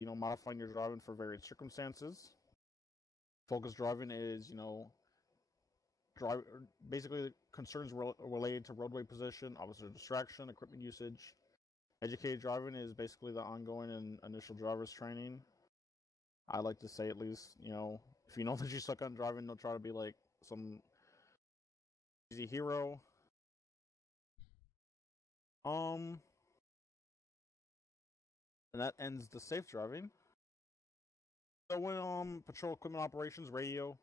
modifying your driving for various circumstances. Focus driving is, basically concerns related to roadway position, officer distraction, equipment usage. Educated driving is basically the ongoing and initial driver's training. I like to say, at least, if you know that you suck on driving, don't try to be like some easy hero. And that ends the safe driving. So when patrol equipment operations, radio,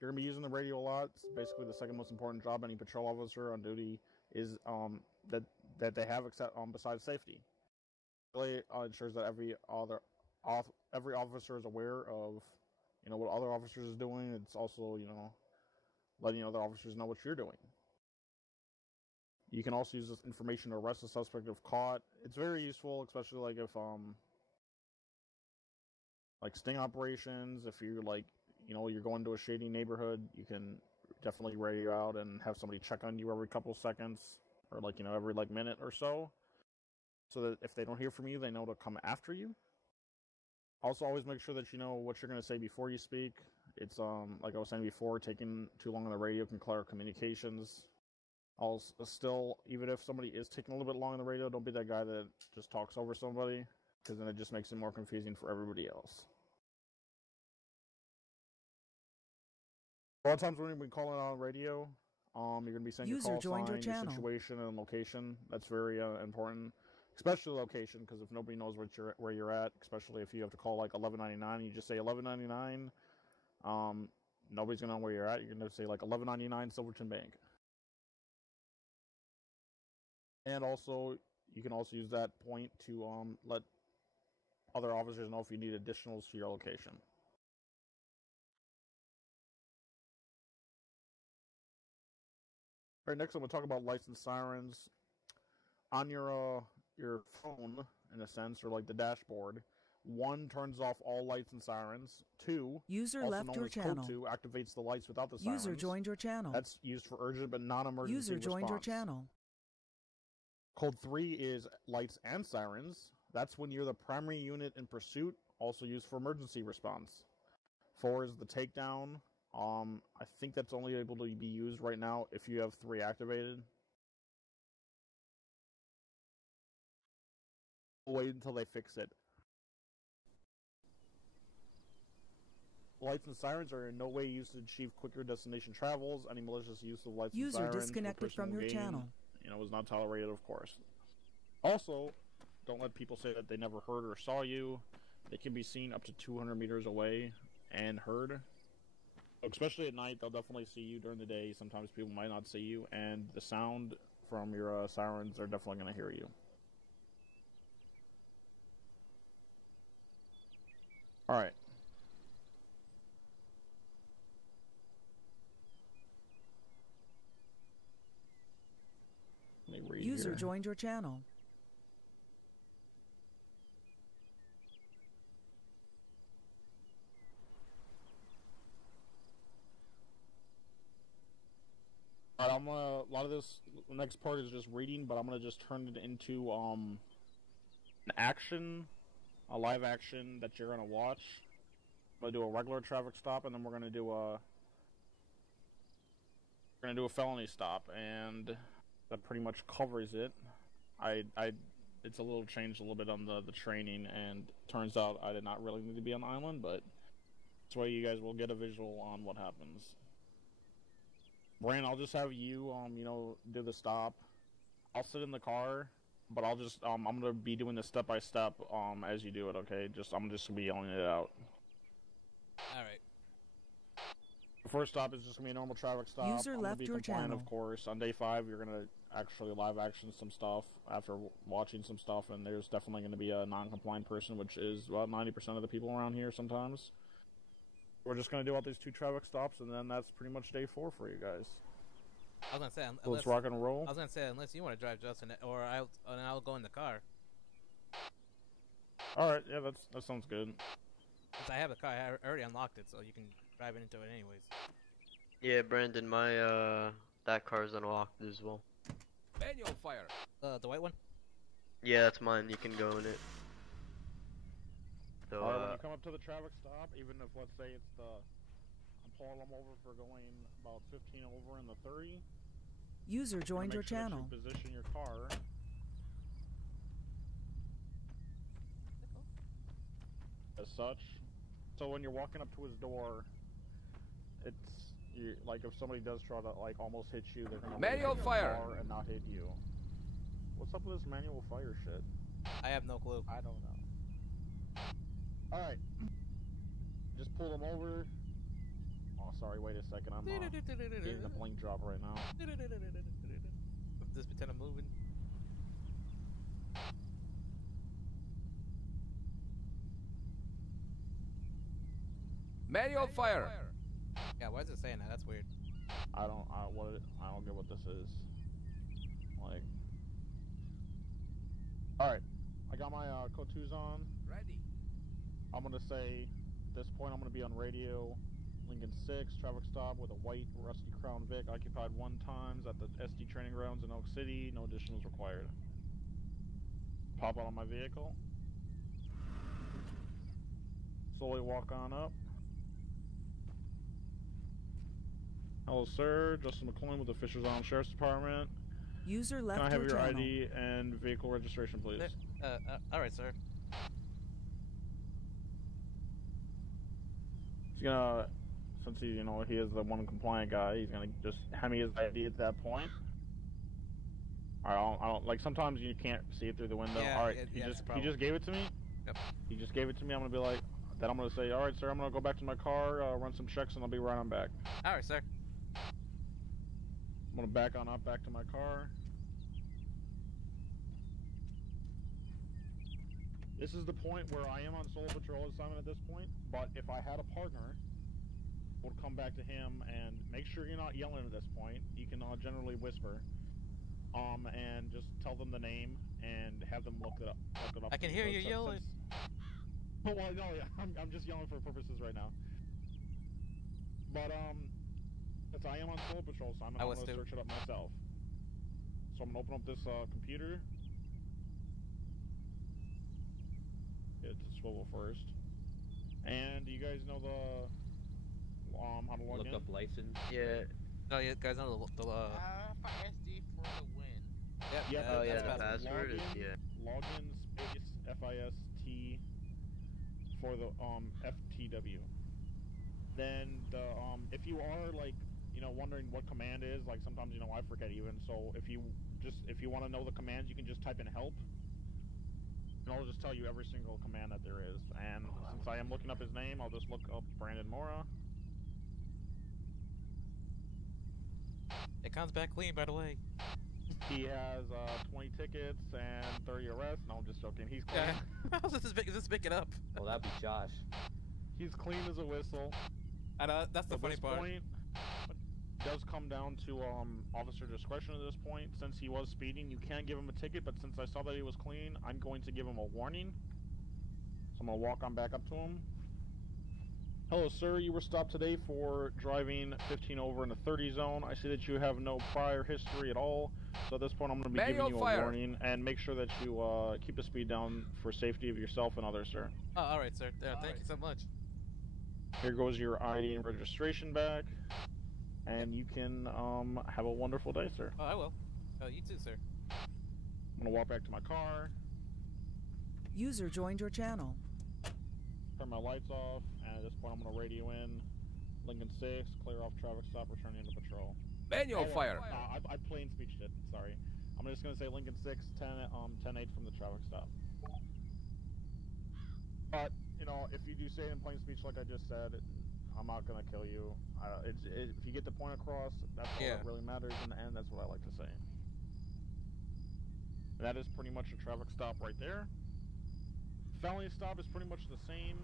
you're gonna be using the radio a lot. It's basically the second most important job any patrol officer on duty is that they have, except besides safety. It really ensures that every officer is aware of what other officers is doing. It's also letting other officers know what you're doing. You can also use this information to arrest a suspect if caught. It's very useful, especially like if like sting operations. If you're you're going to a shady neighborhood, you can definitely radio out and have somebody check on you every couple seconds, or every minute or so that if they don't hear from you, they know to come after you. Also, always make sure that you know what you're going to say before you speak. It's like I was saying before, taking too long on the radio can clutter communications. Also, still, even if somebody is taking a little bit long on the radio, don't be that guy that just talks over somebody, because then it just makes it more confusing for everybody else. A lot of times when you're calling on radio, you're going to be saying your call sign, your situation, and location. That's very important, especially location, because if nobody knows where you're at, especially if you have to call like 1199, you just say 1199. Nobody's going to know where you're at. You're going to say like 1199 Silverton Bank. And also, you can also use that point to let other officers know if you need additionals to your location. All right, next I'm going to talk about lights and sirens. On your phone, in a sense, or like the dashboard, 1 turns off all lights and sirens. 2, user also left known your as channel. Code 2, activates the lights without the sirens. User joined your channel. That's used for urgent but non-emergency User joined response. your channel. Code 3 is lights and sirens. That's when you're the primary unit in pursuit, also used for emergency response. 4 is the takedown. I think that's only able to be used right now if you have 3 activated. We'll wait until they fix it. Lights and sirens are in no way used to achieve quicker destination travels. Any malicious use of lights and sirens disconnected from your channel. Is not tolerated, of course. Also, don't let people say that they never heard or saw you. They can be seen up to 200 meters away and heard. Especially at night, they'll definitely see you. During the day, sometimes people might not see you, and the sound from your sirens are definitely going to hear you. Alright. User joined your channel. Alright, a lot of this next part is just reading, but I'm gonna just turn it into an action, a live action that you're gonna watch. I'm gonna do a regular traffic stop, and then we're gonna do a felony stop, and that pretty much covers it. It's a little changed a little bit on the training, and turns out I did not really need to be on the island, but this way you guys will get a visual on what happens. Bran, I'll just have you, do the stop. I'll sit in the car, but I'll just, I'm gonna be doing this step by step, as you do it, okay? I'm just gonna be yelling it out. Alright. The first stop is just gonna be a normal traffic stop. User left your channel. Of course. On day 5, you're gonna actually live action some stuff after watching some stuff, and there's definitely gonna be a non-compliant person, which is about 90% of the people around here sometimes. We're just gonna do all these 2 traffic stops, and then that's pretty much day 4 for you guys. I was gonna say, so let's rock and roll. I was gonna say, unless you want to drive, Justin, or I'll go in the car. All right, yeah, that sounds good. Since I have a car, I already unlocked it, so you can drive into it anyways. Yeah, Brandon, my that car's unlocked as well. Manual fire. The white one. Yeah, that's mine. You can go in it. up to the traffic stop, even if, let's say, it's the... I'm pulling them over for going about 15 over in the 30. User joined your channel. You position your car. As such. So when you're walking up to his door, it's... like, if somebody does try to, like, almost hit you, they're gonna... Manual fire! Car and not hit you. What's up with this manual fire shit? I have no clue. I don't know. Alright. Just pull them over. Oh, sorry, wait a second. I'm getting a blink drop right now. Just pretend I'm moving. Manual fire! Yeah, why is it saying that? That's weird. I don't get what this is. Like... Alright. I got my code 2s on. Ready. I'm gonna say, at this point I'm gonna be on radio. Lincoln 6, traffic stop with a white rusty Crown Vic, occupied 1 times at the SD training grounds in Oak City. No additionals required. Pop out on my vehicle. Slowly walk on up. Hello, sir. Justin McClellan with the Fishers Island Sheriff's Department. User left Can I have your channel. ID and vehicle registration, please? Alright, sir. He's gonna, since he, he is the one compliant guy, he's gonna just hand me his ID at that point. I don't, like, sometimes you can't see it through the window. Yeah, Alright, yeah, he just gave it to me? Yep. He just gave it to me, I'm gonna be like, then I'm gonna say, alright, sir, I'm gonna go back to my car, run some checks, and I'll be right on back. Alright, sir. I'm gonna back on up back to my car. This is the point where I am on solo patrol assignment at this point, but if I had a partner, I would come back to him and make sure you're not yelling at this point. You can generally whisper, and just tell them the name and have them look it up. I can hear you yelling. Well, no, yeah, I'm just yelling for purposes right now. But since I am on solo patrol assignment, I'm gonna search it up myself. So I'm gonna open up this computer. Get to swivel first. And do you guys know the how to log in? Look up license. Yeah. No, you guys know the FISD for the win. Yep. Oh yeah, that's the password is Login space FIST for the FTW. Then the if you are like wondering what command is, like sometimes I forget even. So if you want to know the commands, you can just type in help. And I'll just tell you every single command that there is. And since I am looking up his name, I'll just look up Brandon Moura. It comes back clean, by the way. He has 20 tickets and 30 arrests. No, I'm just joking. He's clean. Yeah. How's this pick it up? Well, that'd be Josh. He's clean as a whistle. And that's the funny part. Point, it does come down to officer discretion at this point. Since he was speeding, you can give him a ticket, but since I saw that he was clean, I'm going to give him a warning. So I'm going to walk on back up to him. Hello, sir. You were stopped today for driving 15 over in the 30 zone. I see that you have no prior history at all. So at this point, I'm going to be giving you a warning, and make sure that you keep the speed down for safety of yourself and others, sir. Oh, all right, sir. Thank you so much. Here goes your ID and registration back, and you can have a wonderful day, sir. Oh, I will. Oh, you too, sir. I'm going to walk back to my car. User joined your channel. Turn my lights off, and at this point I'm going to radio in Lincoln 6, clear off traffic stop, returning into patrol. Manual fire! I plain speeched it, sorry. I'm just going to say Lincoln 6, 10-8 from the traffic stop. But, if you do say it in plain speech like I just said, I'm not going to kill you. If you get the point across, that's all that really matters in the end. That's what I like to say. That is pretty much a traffic stop right there. Felony stop is pretty much the same,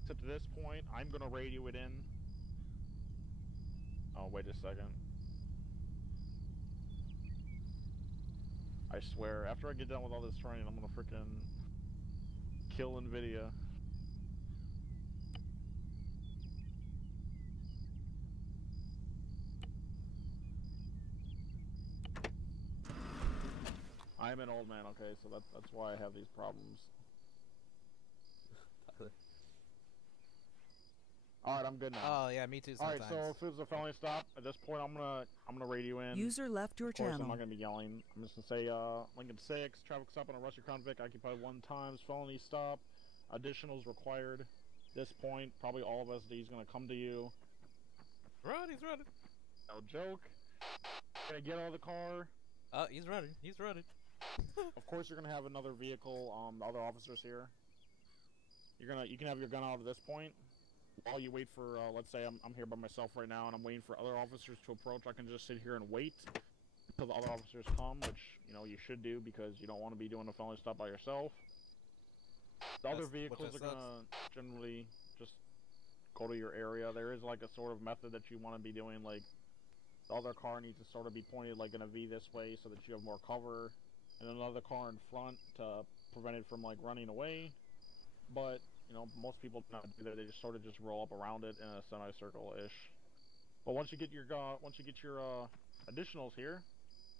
except at this point, I'm going to radio it in. Oh, wait a second. I swear, after I get done with all this training, I'm going to frickin' kill NVIDIA. I'm an old man, okay, so that's why I have these problems. exactly. Alright, I'm good now. Oh yeah, me too. Sometimes. Alright, so if it's a felony stop, at this point I'm gonna raid you in. User left your Of course, I'm channel. not gonna be yelling. I'm just gonna say, Lincoln 6, traffic stop on a Russia Crown Vic, occupied 1 times, felony stop, additionals required. At this point, probably all of SD is gonna come to you. Run, he's running. No joke. Gonna get out of the car. Oh, he's running. He's running. Of course, you're gonna have another vehicle. The other officers here. You can have your gun out at this point. While you wait for, let's say I'm here by myself right now, and I'm waiting for other officers to approach. I can just sit here and wait until the other officers come, which you should do because you don't want to be doing a felony stop by yourself. The other vehicles are gonna generally just go to your area. There is like a sort of method that you want to be doing, like the other car needs to sort of be pointed like in a V this way so that you have more cover, and another car in front to prevent it from like running away. But most people do not do that. They just sort of just roll up around it in a semicircle-ish. But once you get your additionals here,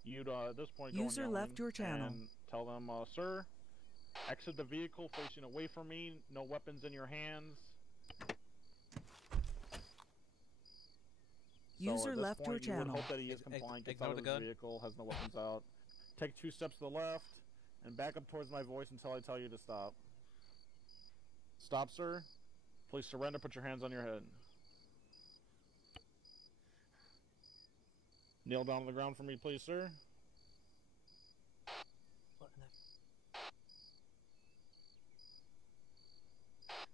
you'd at this point User go left your channel. and tell them, sir, exit the vehicle facing away from me. No weapons in your hands. User left your You would channel. hope that he is compliant, gets out of his vehicle, has no weapons out. Take 2 steps to the left, and back up towards my voice until I tell you to stop. Stop, sir. Please surrender. Put your hands on your head. Kneel down on the ground for me, please, sir. What in the...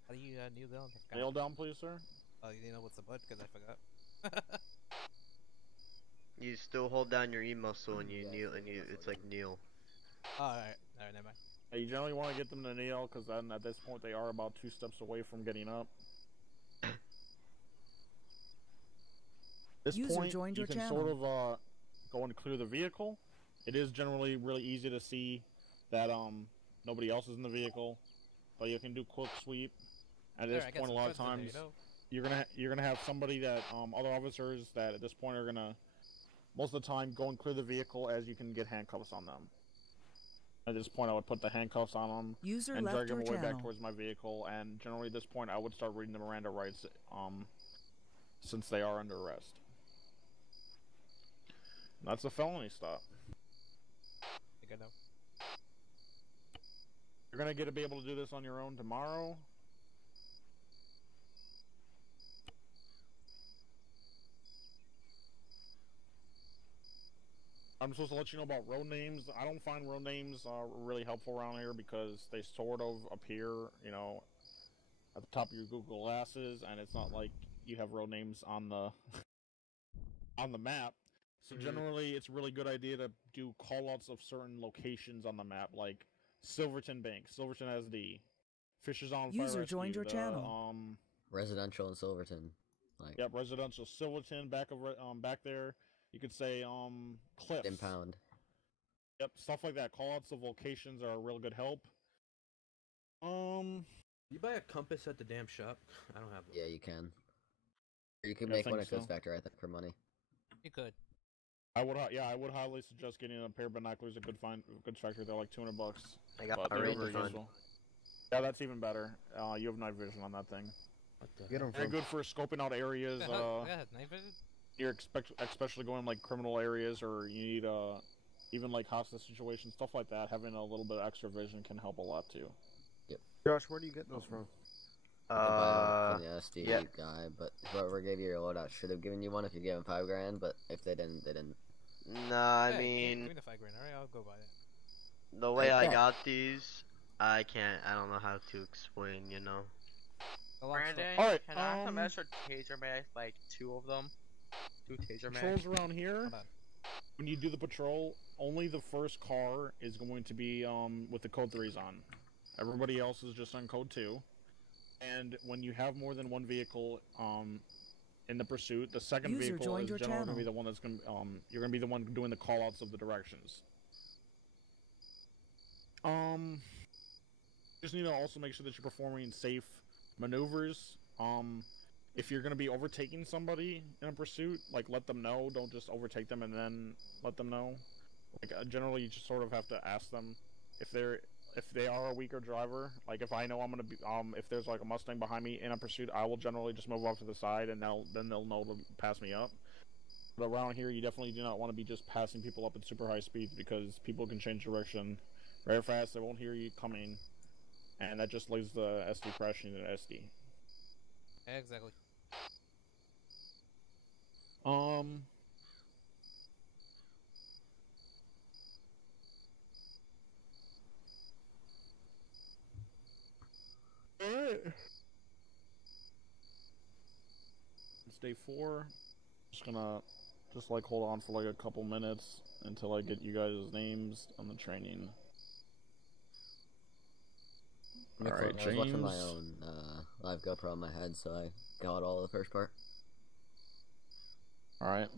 How do you kneel down? I forgot. Kneel down, please, sir. Oh, you didn't know what's the button because I forgot. You still hold down your E muscle and you kneel, and it's like kneel. Oh, alright, never mind. You generally want to get them to kneel, because then at this point they are about 2 steps away from getting up. This User point, joined you your can channel. sort of go and clear the vehicle. It is generally really easy to see that nobody else is in the vehicle, but you can do quick sweep. And at this point, a lot of times you're gonna have somebody that other officers that at this point are gonna most of the time go and clear the vehicle as you can get handcuffs on them. At this point, I would put the handcuffs on them User and left drag them your away channel. back towards my vehicle. And generally, at this point, I would start reading the Miranda rights, since they are under arrest. And that's a felony stop. I think I know. You're gonna get to be able to do this on your own tomorrow. I'm supposed to let you know about road names. I don't find road names really helpful around here because they sort of appear, at the top of your Google Glasses, and it's not like you have road names on the on the map. So generally, it's a really good idea to do callouts of certain locations on the map, like Silverton Bank, Silverton SD, Fishers on Fire User joined your channel. Residential in Silverton. Yep, residential Silverton, back there. You could say, Cliffs. Impound. Yep, stuff like that. Callouts of locations are a real good help. You buy a compass at the damn shop? I don't have one. Yeah, you can. Or you can I make one think at Coast so. Factor, I think, for money. You could. I would highly suggest getting a pair of binoculars at Good Factor. They're like $200. I got But my they're range very fund. useful. Yeah, that's even better. You have night vision on that thing. What the Get 'em They're from good for scoping out areas. Yeah, night vision? You're especially going like criminal areas, or you need even like hostage situations, stuff like that. Having a little bit of extra vision can help a lot too. Josh, where do you get those from? from the SD yeah. guy, but whoever gave you your loadout should have given you one if you gave him $5,000, but if they didn't, they didn't. Nah, I Yeah, mean, give me the $5,000. Alright, I'll go buy that. the way I bet. got these, I don't know how to explain, The long story. Brandon, Alright, can I come extra taser mag, like 2 of them? 2 taser mags. Patrols around here. Hold on. When you do the patrol, only the first car is going to be with the code 3s on. Everybody else is just on code 2. And when you have more than one vehicle in the pursuit, the second User vehicle joined is your generally going to be channel. the one that's going to you're going to be the one doing the callouts of the directions. Just need to also make sure that you're performing safe maneuvers. If you're going to be overtaking somebody in a pursuit, like let them know. Don't just overtake them and then let them know. Like generally, you just sort of have to ask them if they're if they are a weaker driver, like if I know I'm gonna be, if there's like a Mustang behind me in a pursuit, I will generally just move off to the side, and then they'll know to pass me up. But around here, you definitely do not want to be just passing people up at super high speeds because people can change direction very fast. They won't hear you coming, and that just leaves the SD crashing into SD. Exactly. Alright. It's day 4. Just gonna like hold on for like a couple minutes until I get you guys' names on the training. Alright, I was watching my James. own live GoPro on my head, so I got all of the first part. Alright.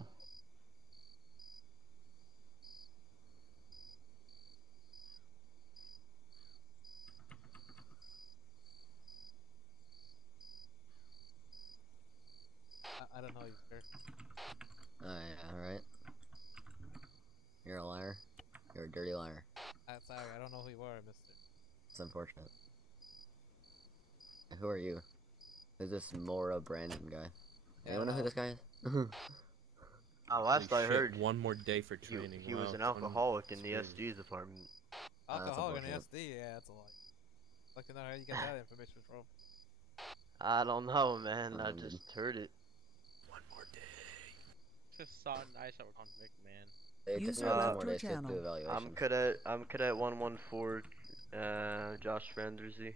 I don't know you, sir. Oh yeah, alright. You're a liar. You're a dirty liar. Sorry, I don't know who you are, mister. It's unfortunate. Who are you? Who's this Moura Brandon guy? Anyone know who this guy is? Last Holy I shit, heard, one more day for training. he Wow, was an alcoholic in the that's SG's department. Alcoholic in bullshit. SD, yeah, that's a lie. I'd like to know how you got that information from. I don't know, man. I Um, just heard it. one more day. Just so nice that we're convict, man. It took User me about left 4 your days to channel. do evaluation. I'm cadet 114, Josh Vandersee.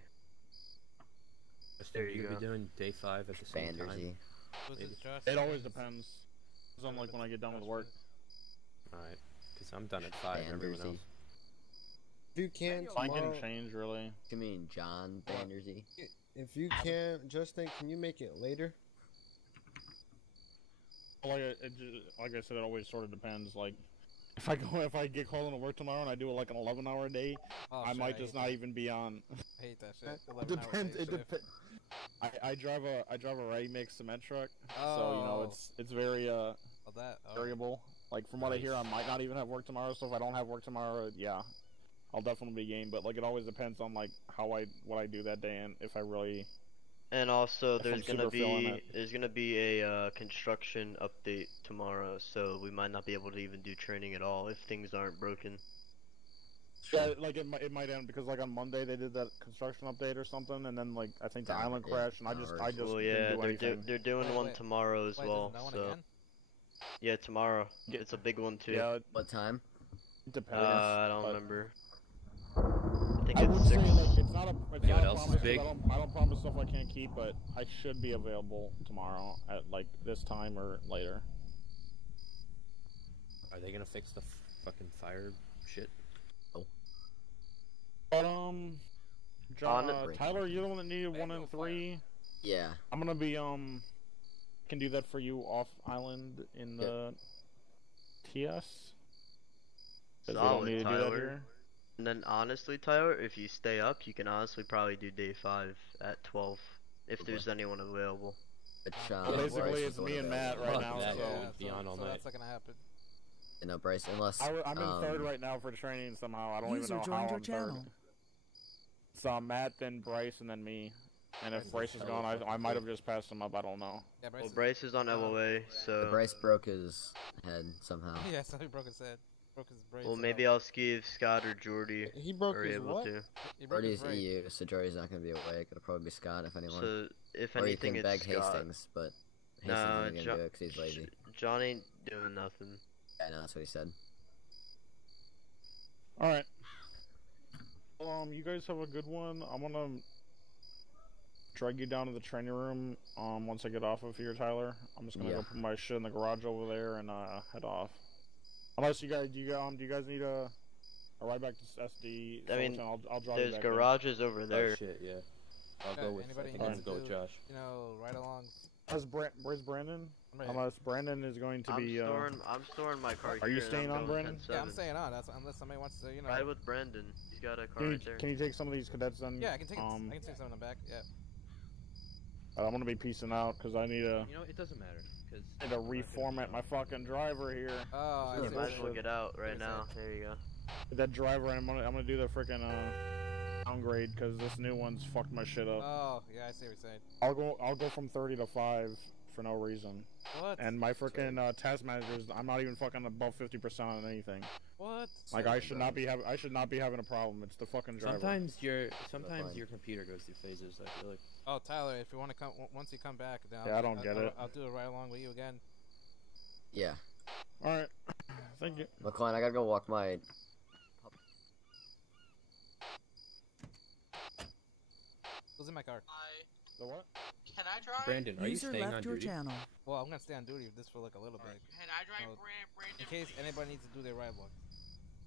Justin, There you you go. be doing day 5 at the same time? Bandersy. Who's this, Josh? It always depends. It's on like when I get done with work. Alright, because I'm done at 5. Everyone Bandersy. else. If you can Mine tomorrow, can change really. You mean John Bandersy? if you can, Justin, can you make it later? Like I said, it always sort of depends. Like, if I get called into work tomorrow and I do like an 11-hour day, Oh, I shit, might hate just that. not even be on. I hate that shit. It 11 hour depends. day It shift. depends. I drive a ready mix cement truck, so you Oh. know it's very Oh, that. Oh. variable. Like from what I hear, I might not even have work tomorrow. So if I don't have work tomorrow, yeah, I'll definitely be game. But like it always depends on like what I do that day and if I really. And also, If I'm there's gonna super feeling be a construction update tomorrow, so we might not be able to even do training at all if things aren't broken. Yeah, like it might end because like on Monday they did that construction update or something, and then like I think the Yeah, island yeah, crashed, and I just Well, didn't yeah, do anything. they're doing Wait, one wait. tomorrow as Wait, well. there's no one So again? yeah, tomorrow. It's a big one too. Yeah, it What time? depends. I don't but remember. I think I it's would 6. say like it's not a You know what not a else is promise 'cause big? I don't promise stuff I can't keep, but I should be available tomorrow at like this time or later. Are they gonna fix the fucking fire shit? But John, On it. Tyler, you're the one that needed 1 and 3. Yeah. I'm gonna be can do that for you off island in the TS. 'Cause we don't Solid, need to do that Tyler. here. And then honestly, Tyler, if you stay up, you can honestly probably do day 5 at 12 if Okay. there's anyone available. But, Well, basically, Bryce is it's the me one and Matt available. right Fuck now, that, so yeah. Be on all night. That's not gonna happen. You know, Bryce, unless I'm in third right now for training somehow. I don't even User know how joined your I'm channel. third. It's Matt, then Bryce, and then me. And if Bryce Bryce is is hella gone, I fucking might good. have just passed him up. I don't know. Yeah, Bryce. Well, Bryce is on LOA, so Bryce broke his head somehow. Yeah, somebody broke his head. Broke his brain. well maybe I'll see if Scott or Jordy He broke are his able what? to. He broke his Jordy's brain. EU, so Jordy's not gonna be awake. It'll probably be Scott if anyone. So if or you anything, can it's beg Scott. Hastings, but Hastings Nah, ain't gonna do it 'cause he's lazy. John ain't doing nothing. I know that's what he said. All right. You guys have a good one. I'm gonna drag you down to the training room. Once I get off of here, Tyler, I'm just gonna Yeah. go put my shit in the garage over there and head off. Unless you guys, do you guys need a ride back to SD? I mean, I'll drive you There's back there. garages over Oh there. shit, yeah. I'll Okay, go with. I anybody think I'm wants gonna go with to- Josh. You know, right along. Where's Brandon? I'm ready. Unless Brandon is going to be. I'm storing my car. Are you here and staying I'm on, going Brandon? 10-7. Yeah, I'm staying on. That's unless somebody wants to, you know. Ride with Brandon. He's got a car Can you, right there. can you take some of these cadets then? Yeah, I can take. I can take some of them back. Yeah. I'm gonna be piecing out because I need to You know, it doesn't matter because reformat my fucking driver here. Oh, I You see. might as well bullshit. get out right Yes, now. sir. There you go. That driver, I'm gonna do the freaking downgrade because this new one's fucked my shit up. Oh, yeah, I see what you're saying. I'll go from 30 to 5 for no reason. What? And my freaking task managers, I'm not even fucking above 50% on anything. What? Like I should not be having a problem. It's the fucking driver. Sometimes your computer goes through phases. I feel like. Oh, Tyler, if you want to come, once you come back, then Yeah, I don't get it. I'll do it right along with you again. Yeah. All right. Thank you. McCline, I gotta go walk my. Who's in my car? The what? Can I drive? Brandon, are you User staying left on your duty? channel. Well, I'm gonna stay on duty just for like a little bit, Can I drive Oh, Brandon? in case please? anybody needs to do their ride log.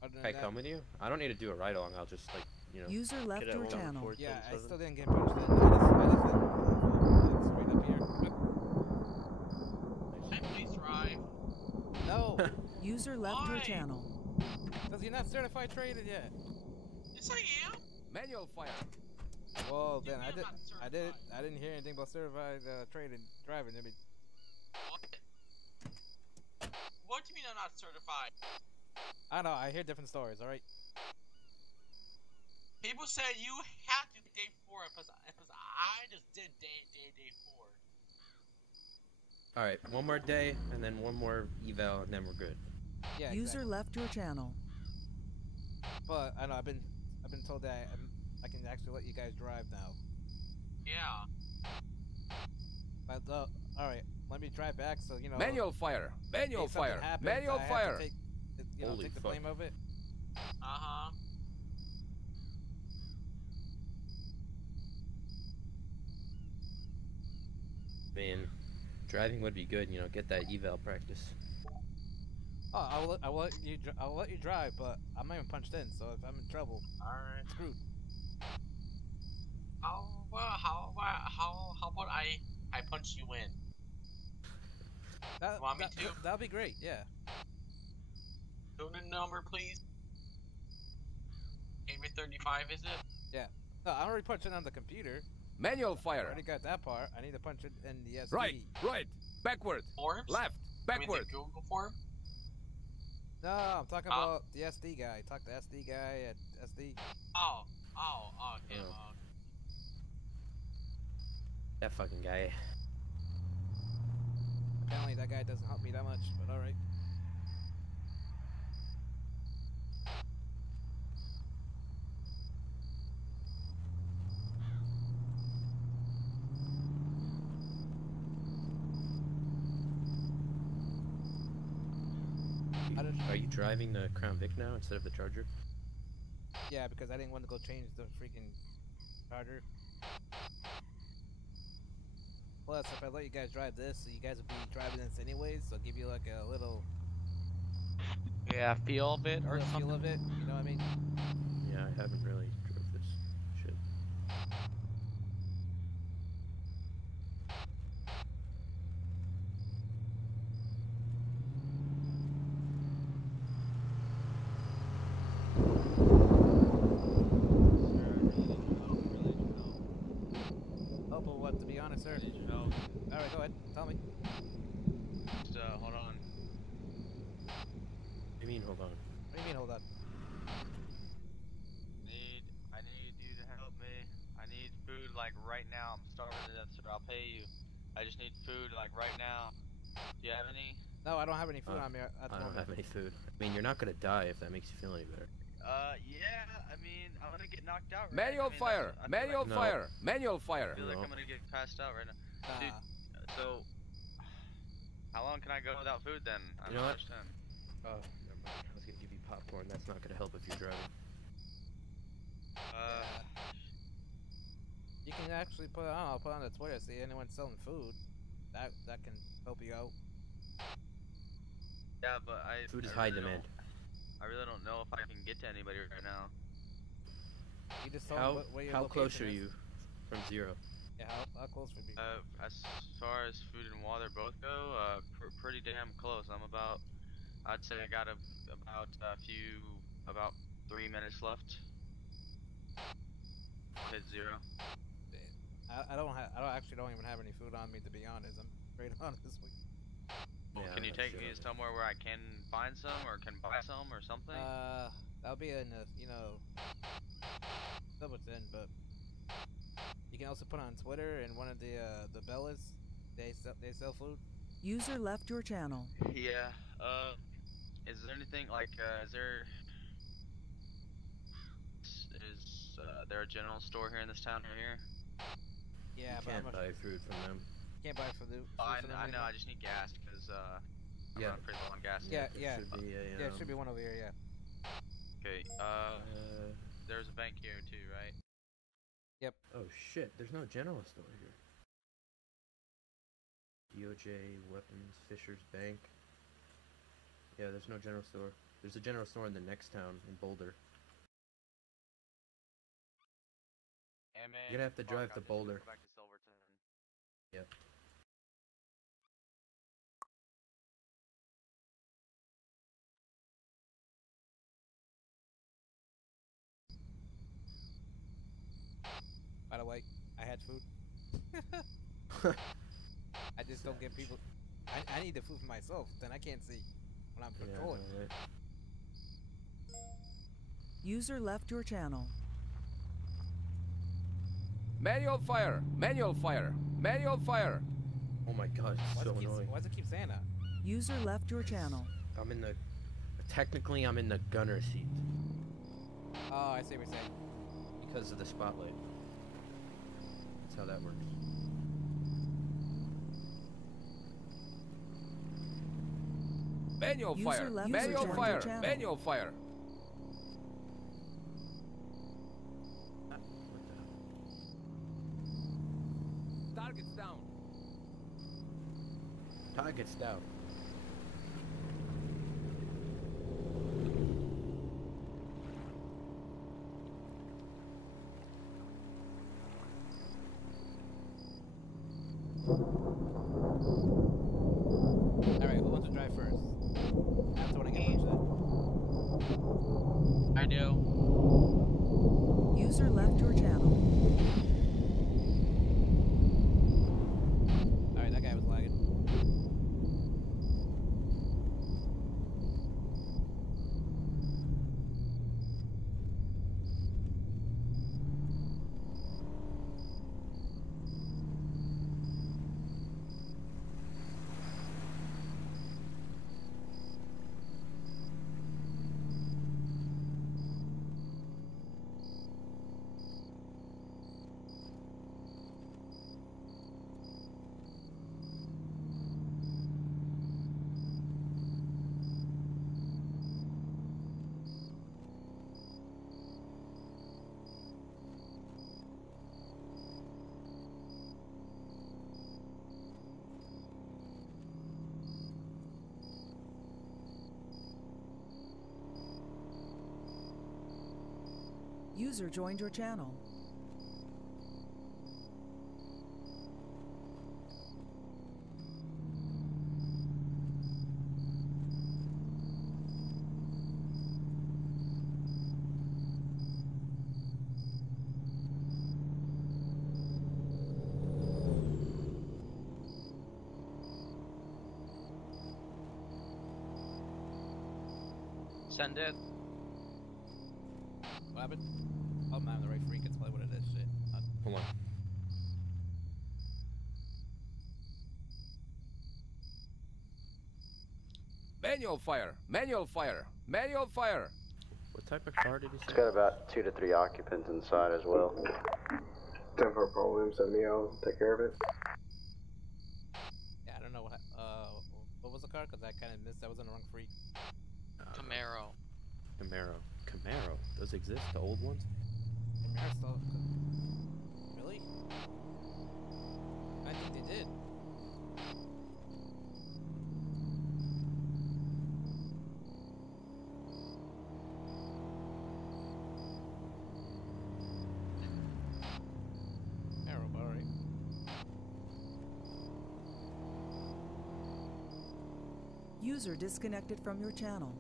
Other than Can I that, come with you? I don't need to do a ride along. I'll just like User left Get at your 1 channel. before Yeah, I 10:07. still didn't get punched. I just went straight up here. Can I please drive? No, User left your Why? channel. because you're not certified traded yet. Yes, I am. manual fire. Well, You then mean I'm not certified? I didn't hear anything about certified trade and driving. I mean, What do you mean I'm not certified? I don't know. I hear different stories. All right. People said you have to do day 4 because I just did day 4. All right, one more day and then one more eval and then we're good. Yeah. User exactly. left your channel. But I know I've been told that I can actually let you guys drive now. Yeah. But all right, let me drive back so you know. Manual fire. Manual if something fire. happens, Manual I have fire. to take, Holy take the fuck. blame of it. Uh-huh. I mean, driving would be good. You know, get that eval practice. Oh, I'll let you drive, but I'm not even punched in, so if I'm in trouble, Alright. screwed. How about I punch you in? Want me to? That'll be great. Yeah. Unit number, please. AB35, is it? No, I'm already punching on the computer. Manual I fire. already got that part. I need to punch it in the SD. Right. Backward. Forms? Left. I mean, Backward. the Google form? No, I'm talking about the SD guy. Talk to SD guy at SD. Oh, okay. Oh. That fucking guy. Apparently that guy doesn't help me that much, but alright. Are you driving the Crown Vic now instead of the Charger? Yeah, because I didn't want to go change the freaking Charger. Plus, if I let you guys drive this, so you guys would be driving this anyways, so I'll give you like a little Yeah, feel of it or feel something. of it, you know what I mean? Yeah, I haven't really drove this shit. Oh, but what, to be honest, sir? Alright, go ahead, tell me. Just, hold on. What do you mean, hold on? What do you mean, hold on? I need you to help me. I need food like right now. I'm starving to death, sir. I'll pay you. I just need food like right now. Do you have any? No, I don't have any food on me at the I don't moment. have any food. I mean, you're not gonna die if that makes you feel any better. Yeah. I mean, I'm gonna get knocked out. Right? Manual I mean, fire! I feel Manual like, fire! Manual fire! I feel like No. I'm gonna get passed out right now. Dude, Nah. so how long can I go without food then? I You know don't what? understand. Oh, never mind. I was gonna give you popcorn. That's not gonna help if you're driving. You can actually put on the Twitter, see anyone selling food. That can help you out. Yeah, but Food is I high really demand. I really don't know if I can get to anybody right now. You just told me where your How close location are is. you from 0? Yeah, how close would be? As far as food and water both go, pretty damn close. I'm about, I'd say I got about 3 minutes left. Hit 0. I don't even have any food on me, to be honest. I'm straight honest with you. Well, Yeah, can you I'm take sure me of it. somewhere where I can find some or can buy some or something? That'll be in the, Double 10, but you can also put on Twitter and one of the Bellas. They sell food. User left your channel. Yeah. Is there anything like is there a general store here in this town right here? Yeah, You but can't buy food from them. can't buy food I from them know. anymore. I just need gas because I'm Yeah. running pretty low on gas. Yeah, there should be a, yeah, it should be one over here. Yeah. Okay. There's a bank here too, right? Oh shit, there's no general store here. DOJ, weapons, Fisher's Bank. Yeah, there's no general store. There's a general store in the next town, in Boulder. Yeah, man. You're gonna have to fuck, drive I'll to just Boulder. Go back to Silverton. Yep. By the way, I had food. I just don't get people. I need the food for myself. Then I can't see when I'm Yeah, patrolling. right. User left your channel. Manual fire! Manual fire! Manual fire! Oh my god, it's so annoying. Why does it keep saying that? User left your channel. I'm in the... Technically, I'm in the gunner seat. Oh, I see what you're saying. Because of the spotlight. That's how that works. Manual User fire! left Manual your fire! channel. Manual fire! What the hell? Targets down! Target's down. Alright, who wants to drive first? That's when I get punched in. I do. User left your channel. Alright, that guy was lagging. User joined your channel. Send it. What happened? Oh, man, I'm the right freak. It's probably what it is. Shit. Hold on. Manual fire! Manual fire! Manual fire! What type of car did you say? It's got about 2 to 3 occupants inside as well. 10 for problem, send me out, take care of it. Yeah, I don't know what was the car? Because I kind of missed. I was on the wrong freak. Camaro. Camaro? Those exist? The old ones? Camaro still. Really? I think they did. Camaro, alright. User disconnected from your channel.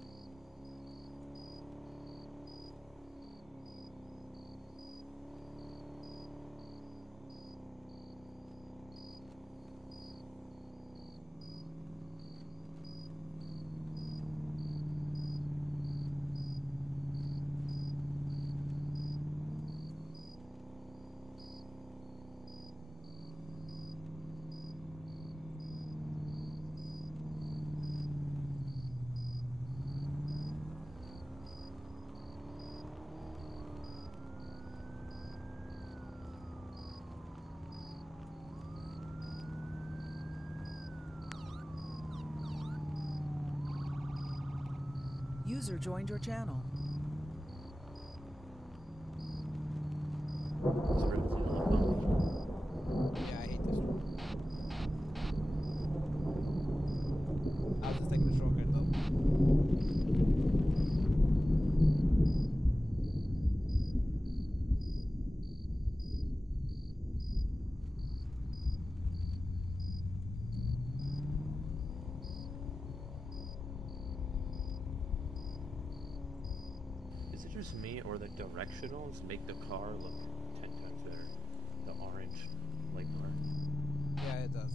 User joined your channel. Yeah, I hate this one. I was just taking a shortcut though. Is it just me or the directionals make the car look 10 times better? The orange light bar. Yeah, it does.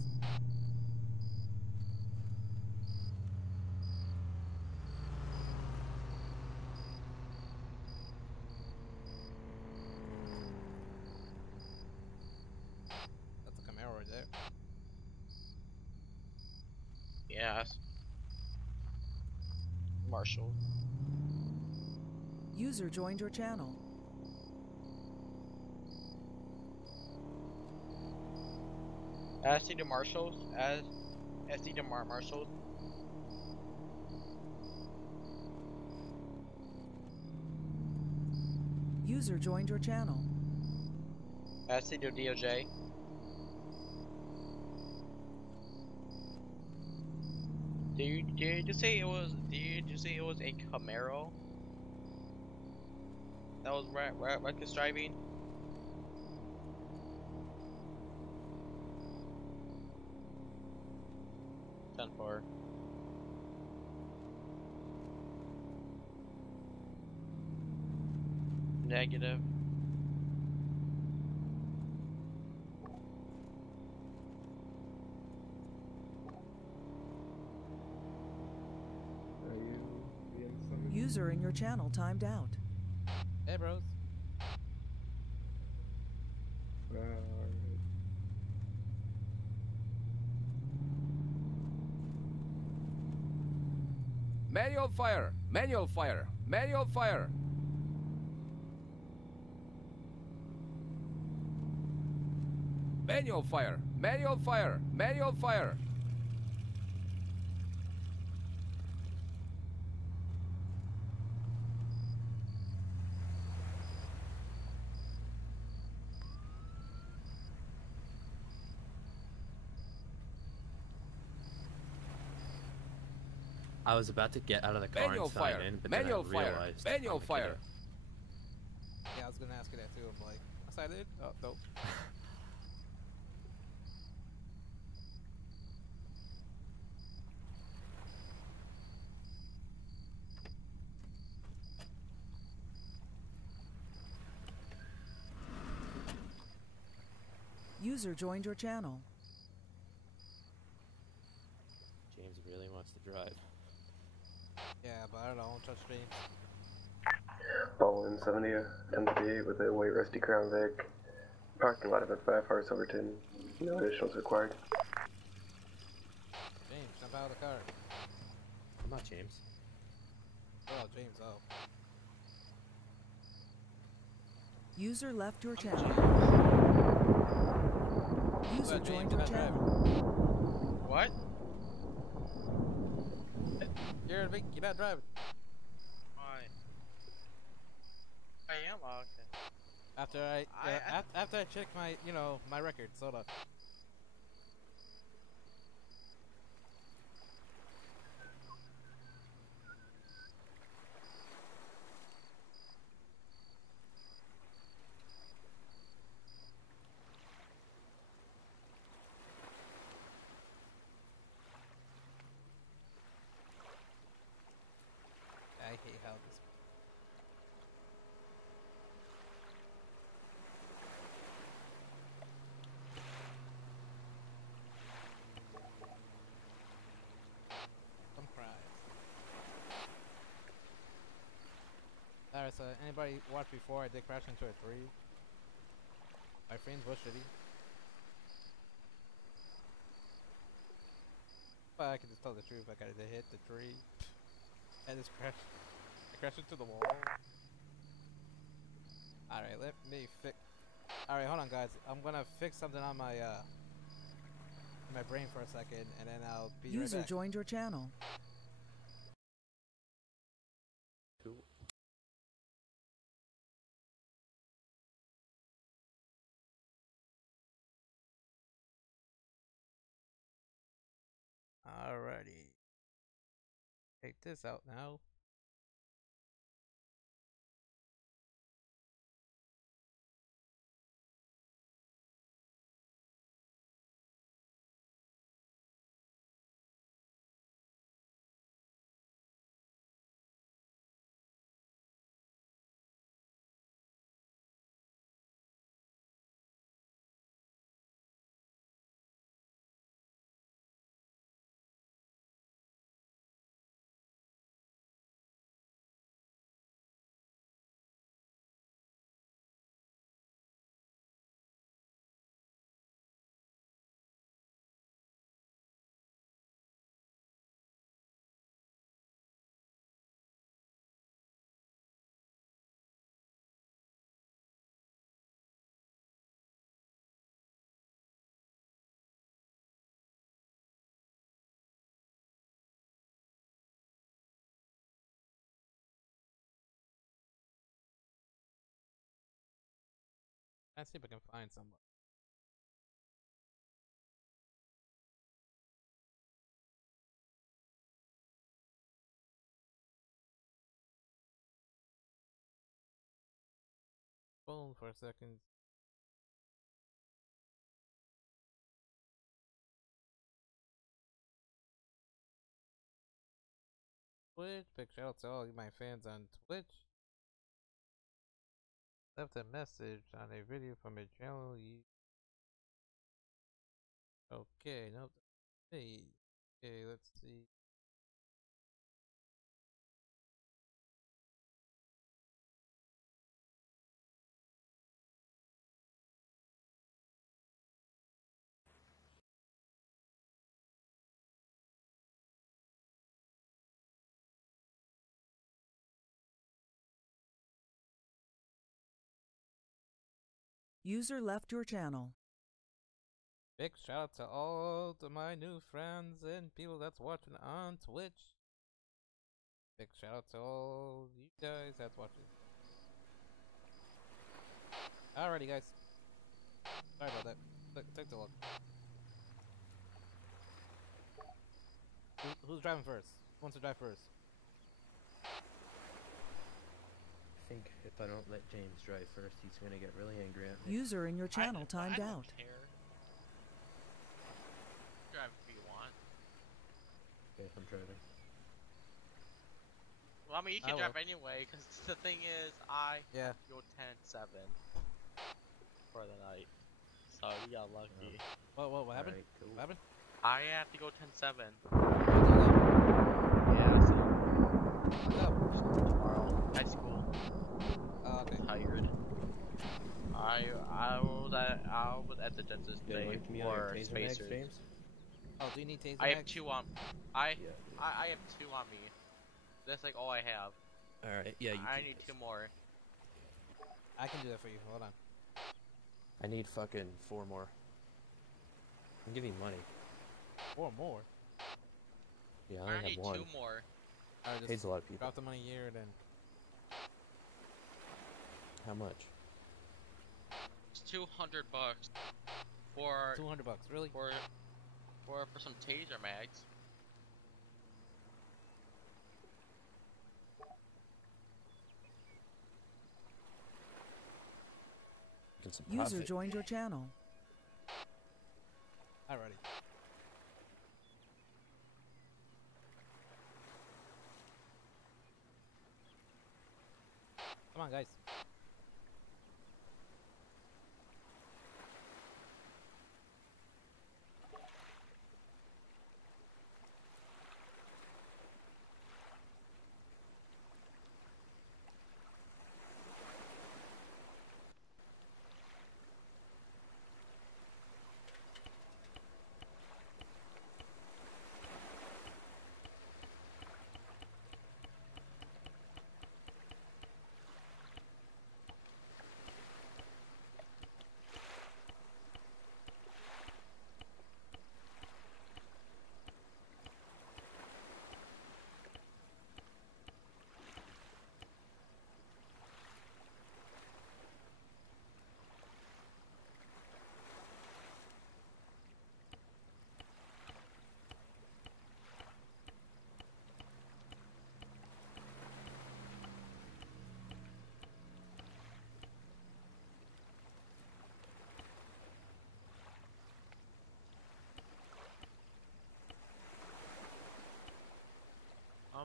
That's a Camaro right there. Yes. Marshall. User joined your channel. SD to Marshalls. As SD to Marshalls. User joined your channel. SD to DOJ. Did you say it was? Did you say it was a Camaro? That was reckless driving. Ten four. Negative. Are you being something? User in your channel timed out. Hey, bros. Alright. Manual fire! Manual fire! Manual fire! Manual fire! Manual fire! Manual fire! I was about to get out of the car Manual and sign fire! in, but Manual then I fire! realized Manual I'm a fire! kiddo. Yeah, I was gonna ask you that too. I'm like, yes, I did. Oh, nope. User joined your channel. James really wants to drive. Yeah, but I don't know. Touch screen. Baldwin 70, 1058 with a white rusty Crown Vic. Parking lot about 5 hours Overton. No additionals required. James, jump out of the car. I'm not James. Oh, James. Oh. User left your channel. User James, joined your bad channel. What? You're big. You bad driving. Why? I am. Oh, okay. After I check my my records. Hold on. I hate how this. I'm crying. Alright, so anybody watched before I did crash into a tree? My friends was shitty. But I can just tell the truth, like I did hit the tree. I just crashed. I crashed into the wall. Alright, let me fix. Alright, hold on, guys. I'm gonna fix something on my brain for a second, and then I'll be right User back. joined your channel. Take this out now. Let's see if I can find somebody. Hold on for a second. Twitch, big shout out to all my fans on Twitch. Left a message on a video from a channel you. Okay, nope. Hey. Okay, let's see. User left your channel. Big shout out to all of my new friends and people that's watching on Twitch. Big shout out to all you guys that's watching. Alrighty, guys. Sorry about that. Take the look. Who's driving first? Who wants to drive first? I think if I don't let James drive first, he's gonna get really angry at me. User in your channel timed out. Drive if you want. Okay, I'm driving. Well, I mean, you can drive anyway, because the thing is, I go 10-7 for the night. So you got lucky. What happened? Right, cool. What happened? I have to go 10-7. Yeah, tomorrow. High school. Okay. Tired. I was at the dentist today for spacers. James? Oh, do you need taser? I have two on. I have two on me. That's like all I have. All right. Yeah. I need two more. I can do that for you. Hold on. I need fucking 4 more. I'm giving you money. 4 more. Yeah, I I only need have 1. 2 more. Alright, Pays a lot of people. Drop the money here then. How much? It's $200 for $200, really? For some taser mags. User joined your channel. Alrighty. Come on, guys.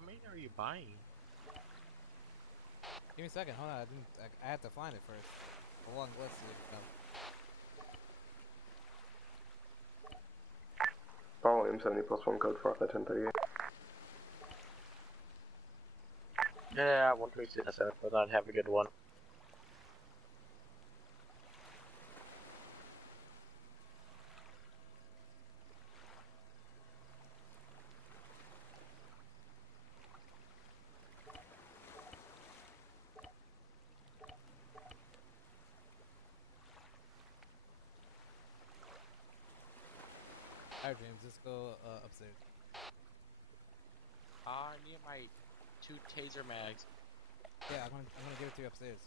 many are you buying? Give me a second. Hold on. I had to find it first. A long list of stuff. Volume 70+1 code for the 1038. Yeah, 126. That's it. But I'd have a good one. Alright, James, let's go upstairs. I need my 2 taser mags. Yeah, I'm gonna give it to you upstairs.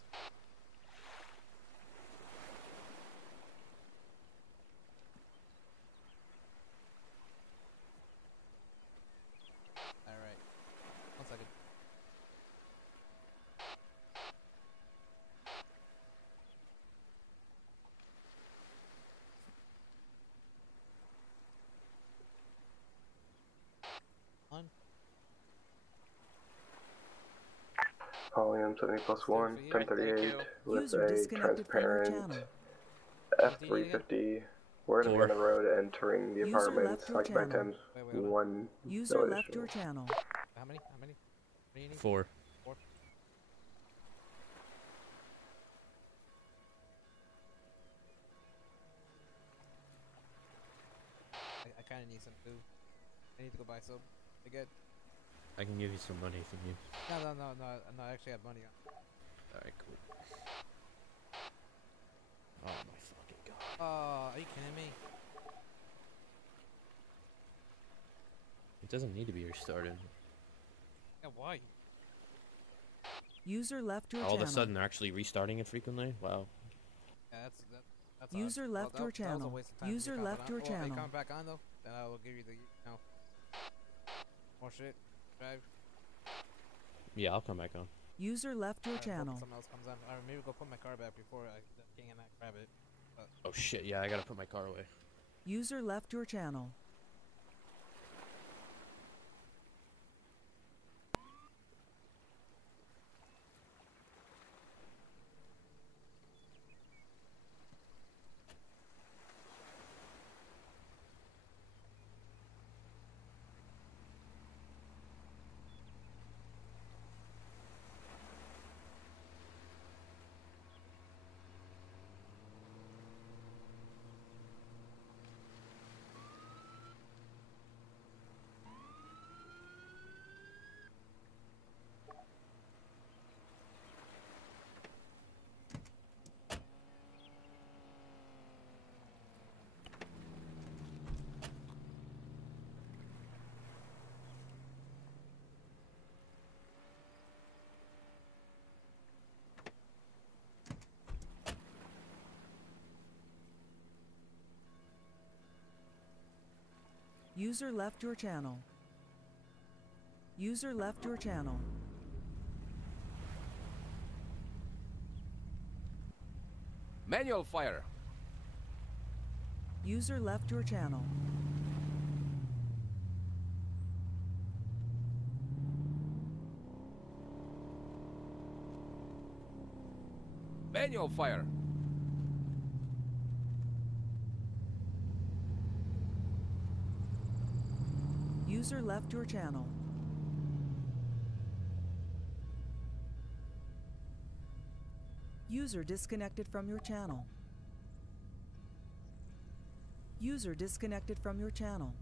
Alright. 1 second. On. Volume 70+1, 1038 with User a disconnected from your transparent channel. F350. We're gonna be on the road entering the User apartments, left your occupied channel. times Wait, 1. User no left additional. your channel. How many? How many? What do you need? 4. 4? I kind of need some food. I need to go buy some. Again. I can give you some money if you need. No, I actually have money on. Alright, cool. Oh my fucking god. Oh, are you kidding me? It doesn't need to be restarted. Yeah, why? User left your All channel. of a sudden they're actually restarting it frequently? Wow. Yeah, that's User odd. left your That was a channel. waste of time for me User coming left on. your Well, if they channel. come back on though, then I will give you the more shit. Drive. Yeah, I'll come back on. User left your Hope channel. Someone else comes on. Or maybe go put my car back before I can grab it. Oh shit, yeah, I gotta put my car away. User left your channel. User left your channel. User left your channel. Manual fire. User left your channel. Manual fire. User left your channel. User disconnected from your channel. User disconnected from your channel.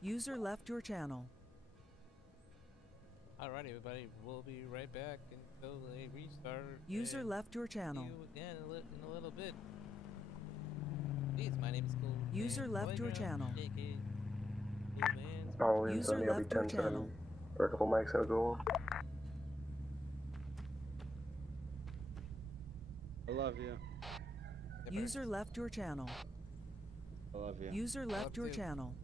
User left your channel. Alright, everybody, we'll be right back until they restart. User and left your channel. see you again in a little bit. Please, my name is Cool. User left your channel. Volume User 70, I'll be left your 10-7 channel. for a couple mics and a goal. I love you. User left your channel. I love you. User left Love your too. channel.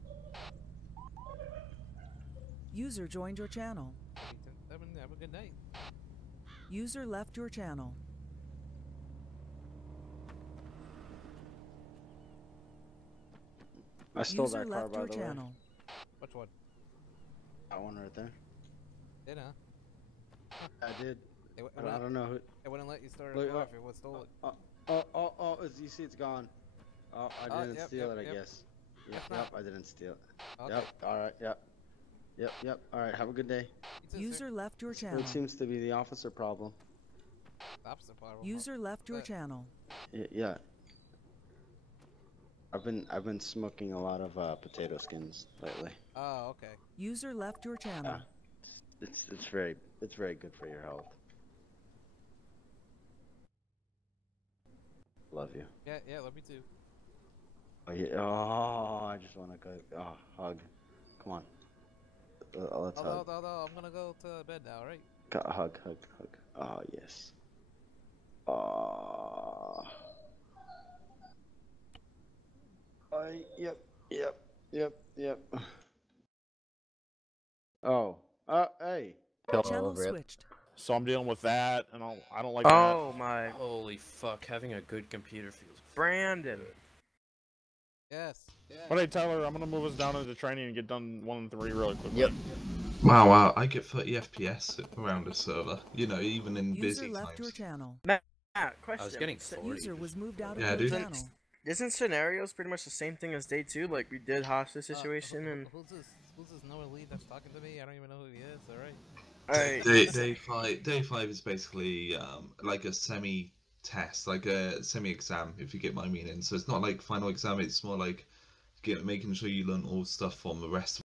User joined your channel. Have a good night. User left your channel. I stole User that car, left by your the way. channel. Which one? That one right there. Did I did. It, But I don't know who. It wouldn't let you start a Look, car if it was stolen. You see it's gone. Oh, I didn't steal it, I guess. Yep, I didn't steal it. Okay. Yep, alright, yep. Yep, alright, have a good day. User left your channel. It seems to be the officer problem. User left your channel. Yeah. I've been smoking a lot of potato skins lately. Oh, okay. User left your channel. It's very good for your health. Love you. Yeah, love me too. Oh, yeah. Oh, I just want to go. Oh, hug. Come on. Let's hug. No, I'm gonna go to bed now, right? Hug. Oh, yes. Oh. Yep. Oh. Hey. Channel switched. So I'm dealing with that, and I don't like Oh that. my. Holy fuck, having a good computer feels. Brandon! Yes. But hey, Tyler, I'm gonna move us down into training and get done 1 and 3 really quickly. Yep. Wow, I get 30 FPS around a server. You know, even in User busy left times. your channel. Matt, question. I was getting 40. User was moved out of Yeah, your dude. channel. Isn't scenarios pretty much the same thing as day 2? Like we did hostage situation and. Who's this Noah Lee that's talking to me? I don't even know who he is. All right. Alright. Day 5 is basically like a semi-test, like a semi-exam, if you get my meaning. So it's not like final exam, it's more like making sure you learn all stuff from the rest of